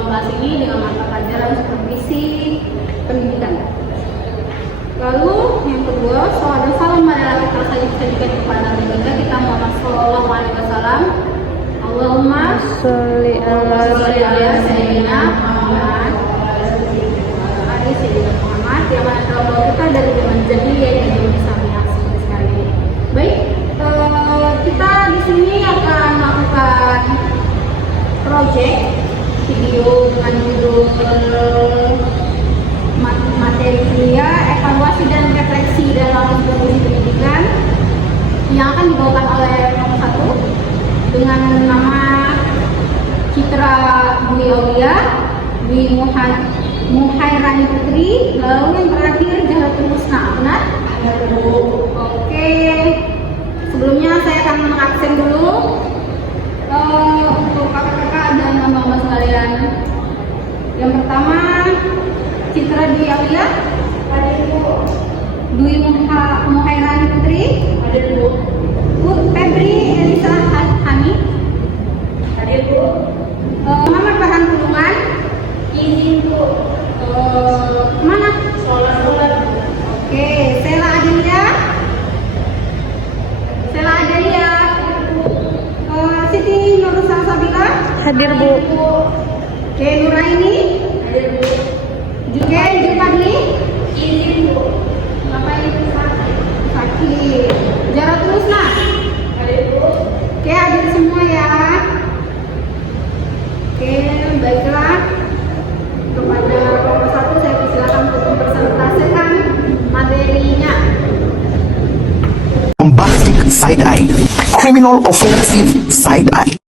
dalam kelas ini dengan mata pelajaran supervisi pendidikan. Lalu yang kedua, salawat dan salam adalah kita sajikan kepada Nabi kita Muhammad Sallallahu Alaihi Wasallam. Allahumma sholli ala sayyidina Muhammad ali sayyidina Muhammad yang mana telah membawa kita dari zaman jahiliyah dan zaman Islamiyah seperti sekarang ini. Baik, kita di sini akan melakukan project video dengan judul materi kuliah evaluasi dan refleksi dalam supervisi pendidikan yang akan dibawakan oleh nomor 1 dengan nama Citra Dwi Aulia, Dwi Muhairani Putri, lalu yang terakhir Jahatul Husna. Benar? Oke. Sebelumnya saya akan mengabsen dulu untuk kakak-kakak dan mama-mama sekalian. Yang pertama, Citra Dwi Aulia, Dwi Muhairani Putri, Febri Elisa Hani, Muhammad Farhan Pulungan, izin Bu, mana? Sholat. Oke, Sela Adelia, Siti Nur Salsabila, hadir Bu. Oke, Nuraini, hadir Bu. Juga Jupadli, izin Bu. Bapak Ibu sakit. Jahatul Husna, hadir Bu. Oke, hadir semua ya. Oke, baiklah. Kepada nomor 1 saya persilakan untuk mempresentasikan materinya. Bombastic side-eye, criminal offensive side-eye.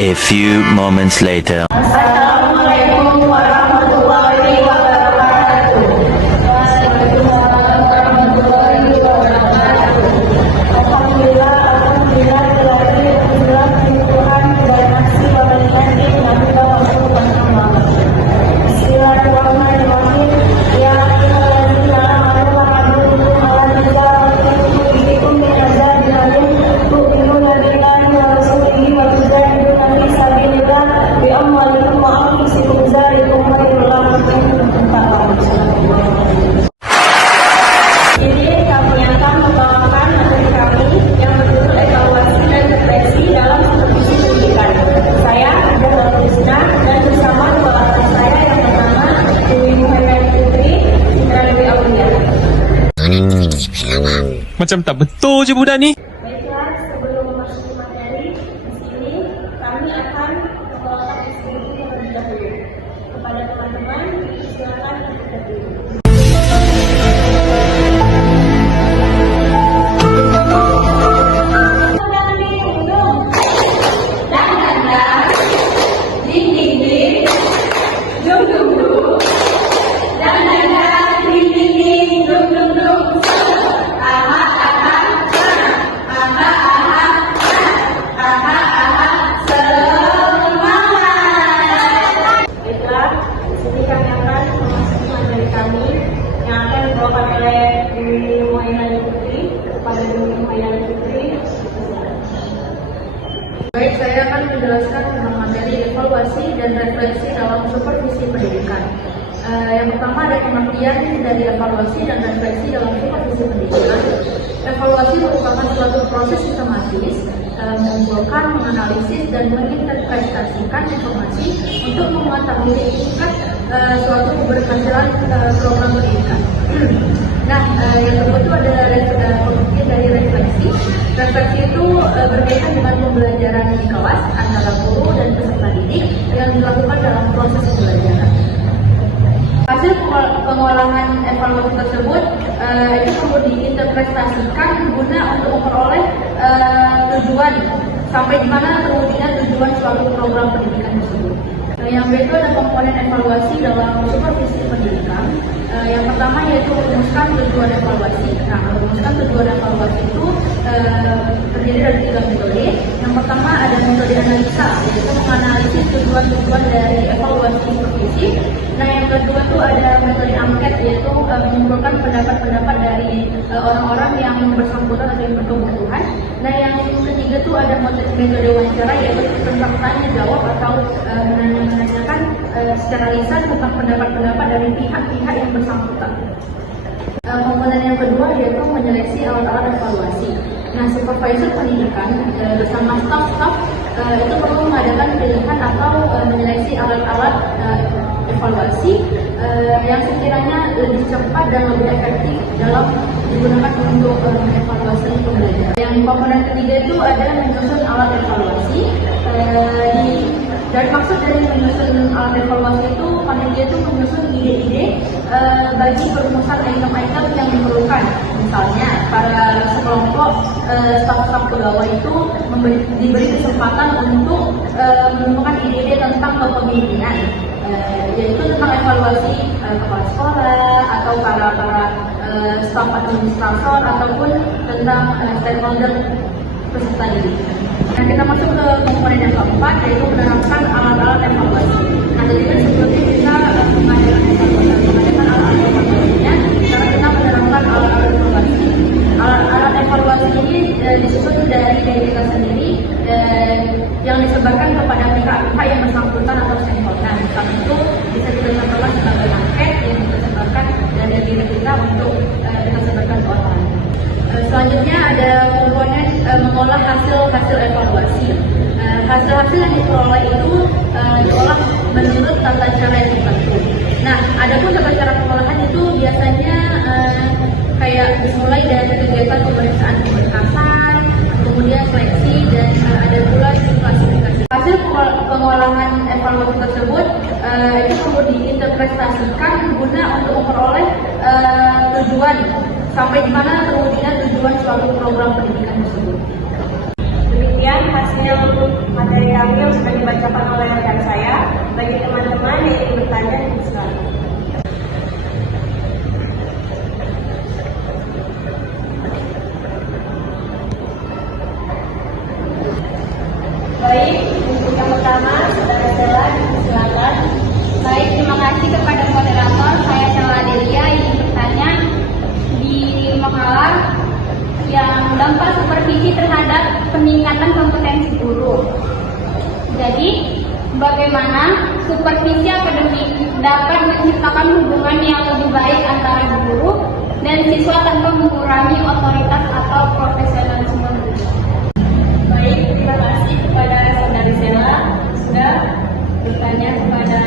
A few moments later. Assalamualaikum warahmatullahi wabarakatuh. Waalaikumsalam warahmatullahi wabarakatuh. Alhamdulillah, Tuhan dan nasi wabarakatuh dan kita masukkan nama. Bismillahirrahmanirrahim. Ya ayyuhalladzina amanu bikum min azabin alim tu'minuna billahi wa rasulihi wa tujahiduna fi sabilillah bi amwalikum wa anfusikum dzalikum khairul lakum in kuntum ta'lamun. Jadi kami akan membawakan materi kami yang berjudul evaluasi dan refleksi dalam supervisi pendidikan. Saya Jahatul Husna dan bersama dua rekan saya yang bernama Dwi Muhairani Putri, Citra Dwi Aulia. Macam tak betul je budak ni. Baiklah, sebelum memasuki materi, di sini kami akan membawakan SPG terlebih dahulu. Kepada teman-teman, silakan terlebih dahulu. Baiklah, di sini kami akan memasuki materi kami yang akan dibawakan oleh Dwi Muhairani Putri. Kepada Dwi Muhairani Putri. Baik, saya akan menjelaskan tentang materi evaluasi dan refleksi dalam supervisi pendidikan. Yang pertama ada pengertian dari evaluasi dan refleksi dalam supervisi pendidikan. Evaluasi merupakan suatu proses sistematis mengumpulkan, menganalisis, dan menginterpretasikan informasi untuk mengetahui tingkat suatu keberhasilan program pendidikan. Nah, yang kedua itu adalah pengertian dari refleksi. Refleksi itu berkaitan dengan pembelajaran di kelas antara guru dan peserta didik yang dilakukan dalam proses pembelajaran. Hasil pengolahan evaluasi tersebut itu perlu diinterpretasikan guna untuk memperoleh tujuan sampai di mana kemudian tujuan suatu program pendidikan tersebut. Yang kedua ada komponen evaluasi dalam supervisi pendidikan. Yang pertama yaitu merumuskan tujuan evaluasi. Nah, merumuskan tujuan evaluasi itu terdiri dari 3 metode. Yang pertama ada metode analisa, yaitu menganalisis tujuan-tujuan dari evaluasi supervisi. Nah, yang kedua itu ada metode angket, yaitu mengumpulkan pendapat-pendapat dari orang-orang yang bersangkutan atau yang berkebutuhan. Nah, yang ketiga itu ada metode wawancara, yaitu tentang tanya jawab atau menanyakan secara lisan tentang pendapat-pendapat dari pihak-pihak yang bersangkutan. Komponen yang kedua yaitu menyeleksi alat-alat evaluasi. Nah, supervisor pendidikan bersama staf-staf itu perlu mengadakan pilihan atau menyeleksi alat-alat evaluasi yang sekiranya lebih cepat dan lebih efektif dalam digunakan untuk evaluasi pembelajaran. Yang komponen ketiga itu ada menyusun alat evaluasi. Dan maksud dari menyusun alat evaluasi itu, panitia itu menyusun ide-ide bagi perumusan item-item yang diperlukan. Misalnya, para sekelompok staf-staf pegawai itu diberi kesempatan untuk menemukan ide-ide tentang kepemimpinan, yaitu tentang evaluasi kepala sekolah atau para staf administrator ataupun tentang stakeholder peserta didik. Nah, kita masuk ke komponen yang keempat, yaitu menerapkan alat-alat evaluasi. Nah, jadi kan sebelumnya kita mengadakan alat-alat evaluasinya, karena kita menerapkan alat-alat evaluasi. Alat-alat evaluasi ini disusun dari kita sendiri yang disebarkan kepada pihak-pihak yang bersangkutan atau stakeholder. Misalnya itu bisa kita contohkan sebagai angket yang kita sebarkan dari diri kita untuk kita sebarkan ke orang lain. Selanjutnya ada komponen mengolah hasil evaluasi. Hasil-hasil yang diperoleh itu diolah menurut tata cara yang tertentu. Nah, adapun tata cara pengolahan itu biasanya kayak dimulai dari kegiatan pemeriksaan keberkasan, kemudian seleksi, dan ada pula klasifikasi. Hasil pengolahan evaluasi tersebut itu perlu diinterpretasikan guna untuk memperoleh tujuan sampai di mana kemudian tujuan suatu program pendidikan tersebut. Demikian hasil materi kami yang sudah dibacakan oleh rekan saya. Bagi teman-teman yang ingin bertanya, silakan. Baik, untuk yang pertama, saudara Stella, silakan. Baik, terima kasih kepada moderator. Saya Stella Delia ingin bertanya di makalah yang dampak supervisi terhadap peningkatan kompetensi guru. Jadi, bagaimana supervisi akademik dapat menciptakan hubungan yang lebih baik antara guru dan siswa tanpa mengurangi otoritas atau profesionalisme guru. Baik, terima kasih kepada saudari Sela sudah bertanya kepada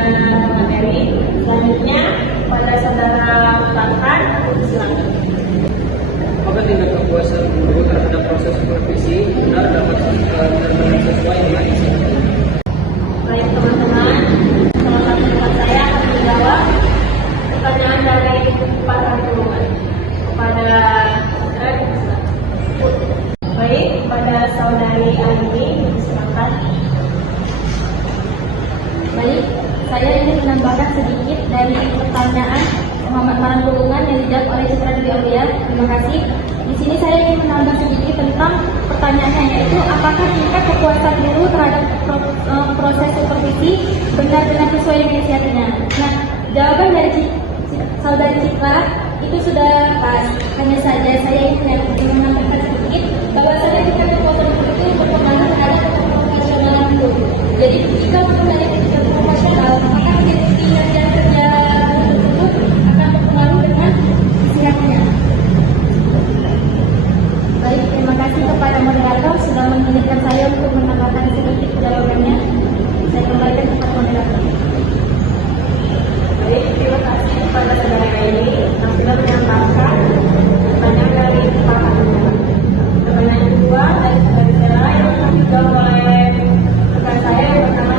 materi. Selanjutnya pada saudara Farhan, silakan. Apakah tingkat kepuasan guru terhadap proses supervisi benar dapat sesuai dengan isi? Baik teman-teman, salah satu teman saya akan menjawab pertanyaan dari Pak Hartulungan kepada baik kepada saudari Aini, silakan. Baik, saya ingin menambahkan sedikit dari pertanyaan Muhammad Marantulungan yang dijawab oleh Citra Dwi Aulia. Terima kasih. Di sini saya ingin menambah sedikit tentang pertanyaannya, yaitu apakah tingkat kepuasan guru terhadap proses supervisi benar-benar sesuai dengan isinya. Nah, jawaban dari saudari Citra itu sudah pas. Hanya saja saya ingin menambahkan sedikit bahwa tingkat kepuasan guru itu berpengaruh terhadap profesionalan guru. Jadi jika guru dari tingkat profesional, maka kinerja kerja tersebut akan berpengaruh dengan isinya. Baik, terima kasih kepada moderator sudah mengizinkan saya untuk menambahkan sedikit jawabannya. Saya kembalikan kepada moderator. Baik, terima kasih kepada saudara Aini yang sudah menyampaikan pertanyaan dari Pak Hartulungan. Pertanyaan kedua dari saudari Sela yang akan dijawab oleh rekan saya yang pertama.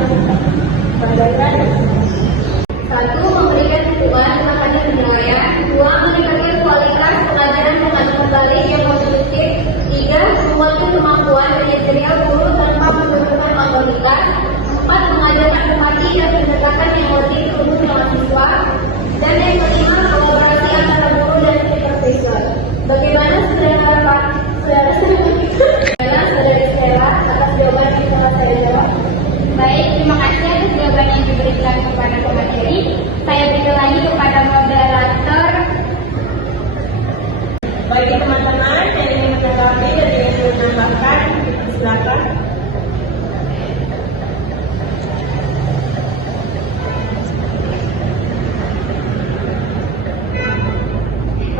Silakan.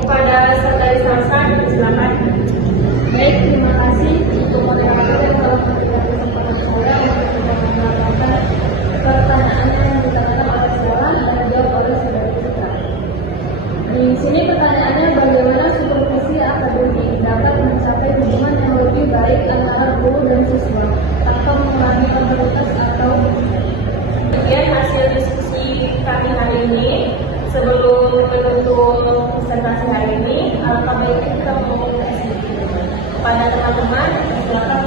Kepada Sekretaris Hasan, silakan. Baik, terima kasih untuk moderator yang telah memberikan kesempatan saya untuk mengatakan pertanyaannya yang ditanyakan oleh Sarah dan dijawab oleh Saudari Citra. Di sini pertanyaannya, bagaimana supervisi akademik dapat mencapai hubungan yang lebih baik antara guru dan siswa tanpa mengurangi otoritas atau Demikian hasil diskusi kami hari ini. Sebelum menutup presentasi hari ini, alangkah baiknya kita mengumumkan kepada teman-teman. Silakan.